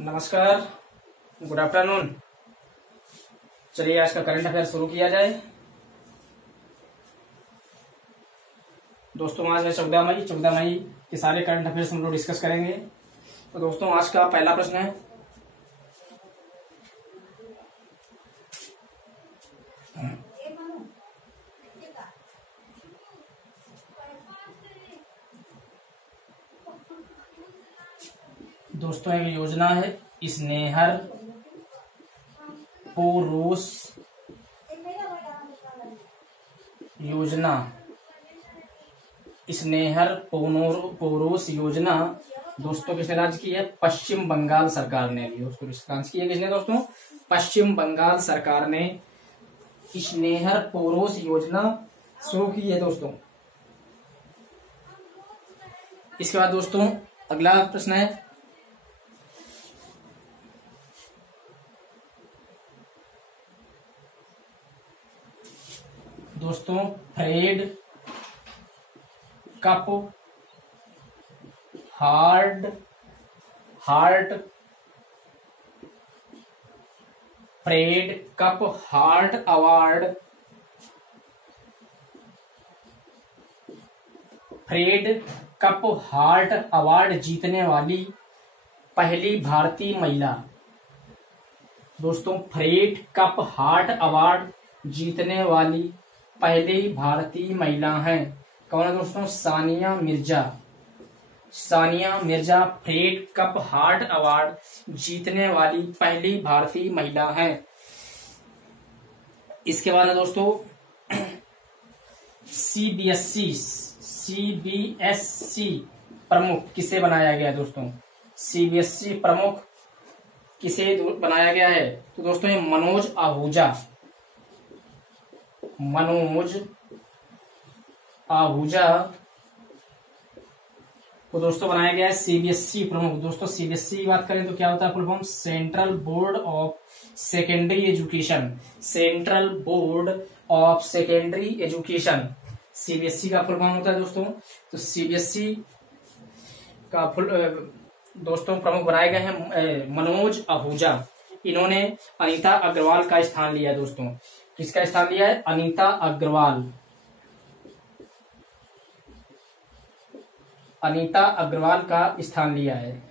नमस्कार, good afternoon. चलिए आज का करंट अफेयर शुरू किया जाए। दोस्तों आज है 14 मई के सारे करंट अफेयर्स हम लोग डिस्कस करेंगे। तो दोस्तों आज का पहला प्रश्न है, दोस्तों एक योजना है स्नेहर पुरुष योजना। स्नेहर पुरुष योजना दोस्तों किसने लॉन्च की है? पश्चिम बंगाल सरकार ने भी उसको लॉन्च की है। किसने दोस्तों? पश्चिम बंगाल सरकार ने स्नेहर पुरुष योजना शुरू की है दोस्तों। इसके बाद दोस्तों अगला प्रश्न है, दोस्तों Fed Cup Heart Fed Cup Heart award Fed Cup Heart award जीतने वाली पहली भारतीय महिला। दोस्तों फ्रेड कप हार्ट अवार्ड जीतने वाली पहली भारतीय महिला हैं। कौन है दोस्तों? Sania Mirza Fed Cup Heart award जीतने वाली पहली भारतीय महिला हैं। इसके बाद दोस्तों सीबीएसई प्रमुख किसे बनाया गया? दोस्तों सीबीएसई प्रमुख किसे बनाया गया है? तो दोस्तों ये मनोज आहूजा को दोस्तों बनाया गया है सीबीएसई प्रमुख। दोस्तों सीबीएसई की बात करें तो क्या होता है full form? Central board of secondary education. CBSE का फुल फॉर्म होता है दोस्तों। तो सीबीएसई का दोस्तों प्रमुख बनाए गए हैं मनोज आहूजा। इन्होंने अनीता अग्रवाल का स्थान लिया है दोस्तों। किसका स्थान लिया है? अनीता अग्रवाल का स्थान लिया है।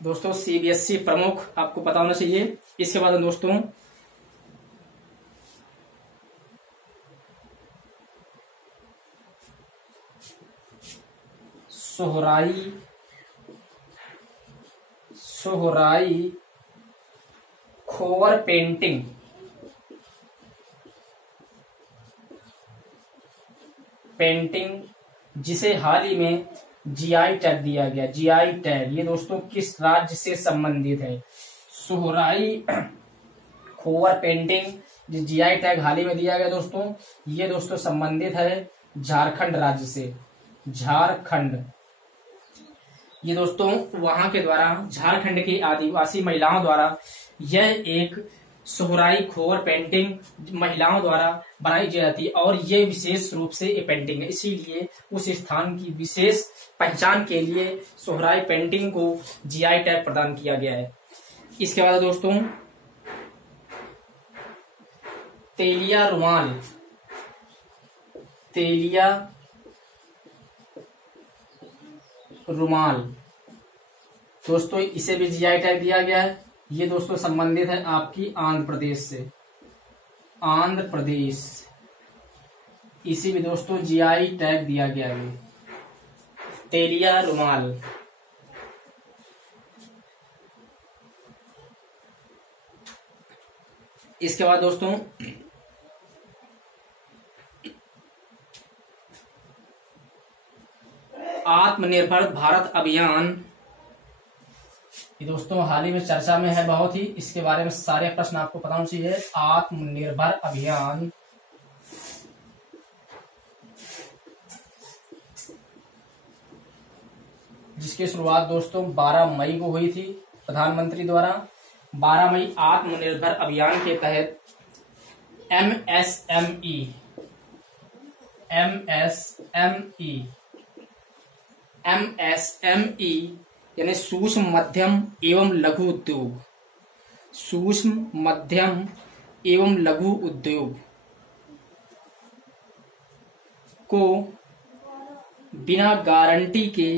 दोस्तों सीबीएसई प्रमुख आपको पता होना चाहिए। इसके बाद दोस्तों सोहराई खोवर पेंटिंग जिसे हाल ही में जीआई टैग दिया गया। जीआई टैग ये दोस्तों किस राज्य से संबंधित है? सोहराई खोवर पेंटिंग जो जीआई टैग हाल ही में दिया गया दोस्तों, ये दोस्तों संबंधित है झारखंड राज्य से। झारखंड ये दोस्तों वहां के द्वारा झारखंड की आदिवासी महिलाओं द्वारा यह एक सोहराई खोवर पेंटिंग महिलाओं द्वारा बनाई जाती है और ये विशेष रूप से ये पेंटिंग है, इसीलिए उस स्थान की विशेष पहचान के लिए सोहराई पेंटिंग को जीआई टैग प्रदान किया गया है। इसके बाद दोस्तों तेलिया रुमाल दोस्तों इसे भी जीआई टैग दिया गया है। ये दोस्तों संबंधित है आपकी आंध्र प्रदेश से। इसे भी दोस्तों जीआई टैग दिया गया है तेलिया रुमाल। इसके बाद दोस्तों आत्मनिर्भर भारत अभियान, ये दोस्तों हाल ही में चर्चा में है बहुत ही। इसके बारे में सारे प्रश्न आपको पता होना चाहिए। आत्मनिर्भर अभियान जिसकी शुरुआत दोस्तों 12 मई को हुई थी प्रधानमंत्री द्वारा। 12 मई आत्मनिर्भर अभियान के तहत एमएसएमई MSME यानी सूक्ष्म मध्यम एवं लघु उद्योग, सूक्ष्म मध्यम एवं लघु उद्योग को बिना गारंटी के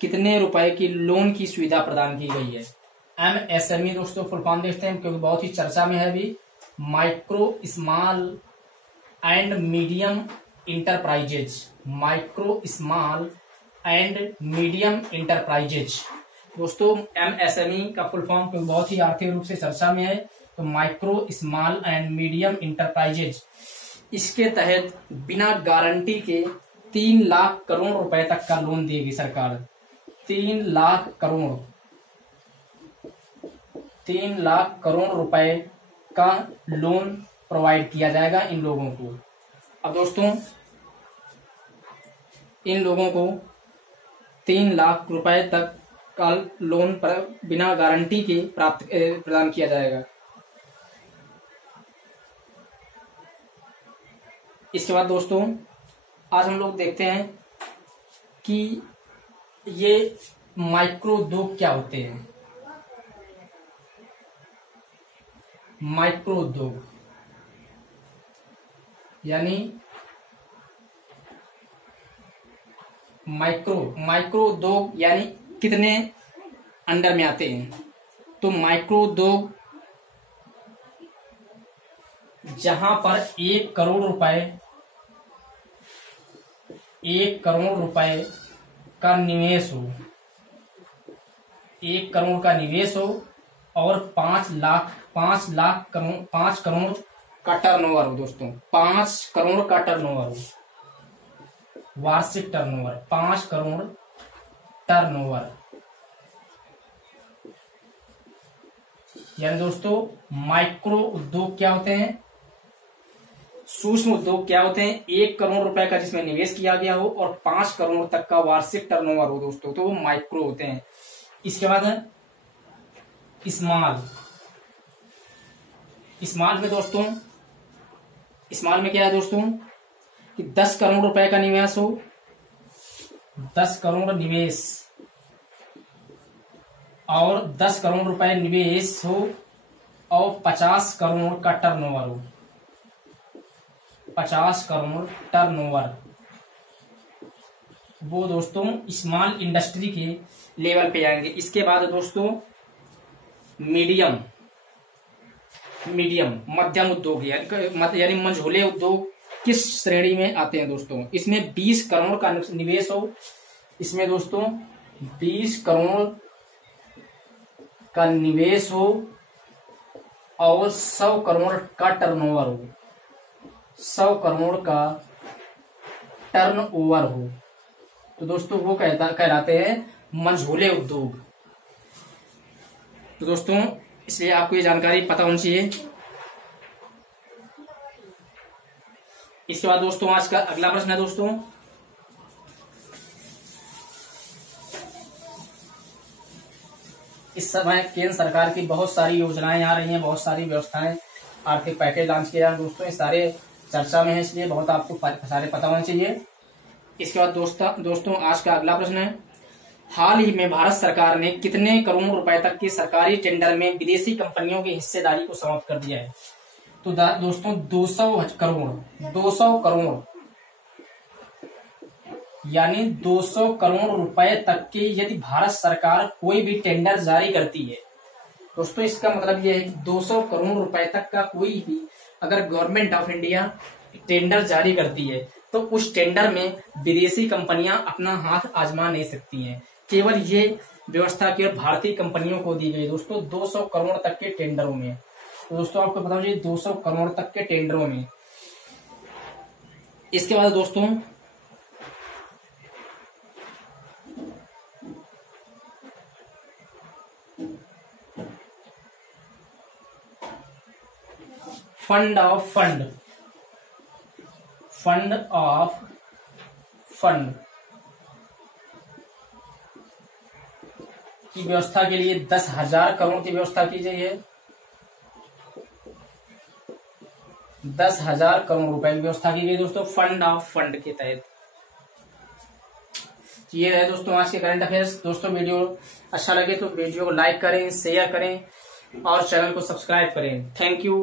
कितने रुपए की लोन की सुविधा प्रदान की गई है। MSME दोस्तों फुल फॉर्म देखते हैं क्योंकि बहुत ही चर्चा में है अभी। Micro small and medium enterprises, micro small and medium enterprises. दोस्तों MSME का फुल फॉर्म क्योंकि बहुत ही आर्थिक रूप से चर्चा में है, तो micro small and medium enterprises, इसके तहत बिना गारंटी के 3 लाख करोड़ रुपए तक का लोन देगी सरकार। 3 लाख करोड़, 3 लाख करोड़ रुपए का लोन प्रोवाइड किया जाएगा इन लोगों को। अब दोस्तों इन लोगों को 3 लाख रुपए तक का लोन पर बिना गारंटी के प्रदान किया जाएगा। इसके बाद दोस्तों आज हम लोग देखते हैं कि ये माइक्रो उद्योग क्या होते हैं। माइक्रो उद्योग यानी माइक्रो उद्योग यानी कितने अंडर में आते हैं। तो माइक्रो उद्योग जहां पर 1 करोड़ रुपए, 1 करोड़ रुपए का निवेश हो, 1 करोड़ का निवेश हो और 5 करोड़ का टर्नओवर हो। दोस्तों 5 करोड़ का टर्नओवर हो, वार्षिक टर्नओवर 5 करोड़ टर्नओवर, यानी दोस्तों माइक्रो उद्योग क्या होते हैं, सूक्ष्म उद्योग क्या होते हैं, 1 करोड़ रुपए का जिसमें निवेश किया गया हो और 5 करोड़ तक का वार्षिक टर्नओवर हो दोस्तों, तो वो माइक्रो होते हैं। इसके बाद स्मॉल, स्मॉल में दोस्तों, स्मॉल में क्या है दोस्तों कि 10 करोड़ रुपए का निवेश हो, 10 करोड़ निवेश और 10 करोड़ रुपए निवेश हो और 50 करोड़ का टर्नओवर हो, 50 करोड़ टर्नओवर, वो दोस्तों स्मॉल इंडस्ट्री के लेवल पे आएंगे। इसके बाद दोस्तों मीडियम मध्यम उद्योग यानी मंझोले उद्योग किस श्रेणी में आते हैं दोस्तों। इसमें 20 करोड़ का निवेश हो, इसमें दोस्तों 20 करोड़ का निवेश हो और 100 करोड़ का टर्नओवर हो, 100 करोड़ का टर्नओवर हो, तो दोस्तों वो कहलाते हैं मंझोले उद्योग। तो दोस्तों इसलिए आपको ये जानकारी पता होनी चाहिए। इसके बाद दोस्तों आज का अगला प्रश्न है दोस्तों, इस समय केंद्र सरकार की बहुत सारी योजनाएं आ रही हैं, बहुत सारी व्यवस्थाएं, आर्थिक पैकेज लॉन्च किया दोस्तों, ये सारे चर्चा में है, इसलिए बहुत आपको सारे पता होने चाहिए। इसके बाद दोस्तों आज का अगला प्रश्न है, हाल ही में भारत सरकार ने कितने करोड़ रुपए तक के सरकारी टेंडर में विदेशी कंपनियों की हिस्सेदारी को समाप्त कर दिया है। तो दोस्तों 200 करोड़ यानी 200 करोड़ रुपए तक के यदि भारत सरकार कोई भी टेंडर जारी करती है दोस्तों, इसका मतलब यह है कि 200 करोड़ रुपए तक का कोई भी अगर गवर्नमेंट ऑफ इंडिया टेंडर जारी करती है तो उस टेंडर में विदेशी कंपनियां अपना हाथ आजमा नहीं सकती हैं। केवल ये व्यवस्था केवल भारतीय कंपनियों को दी गई दोस्तों 200 करोड़ तक के टेंडरों में। तो दोस्तों आपको पता होना 200 करोड़ तक के टेंडरों में। इसके बाद दोस्तों फंड ऑफ फंड की व्यवस्था के लिए 10,000 करोड़ की व्यवस्था की गई है। 10,000 करोड़ रुपए की व्यवस्था की गई दोस्तों फंड ऑफ फंड के तहत। ये है दोस्तों आज के करंट अफेयर्स। दोस्तों वीडियो अच्छा लगे तो वीडियो को लाइक करें, शेयर करें और चैनल को सब्सक्राइब करें। Thank you.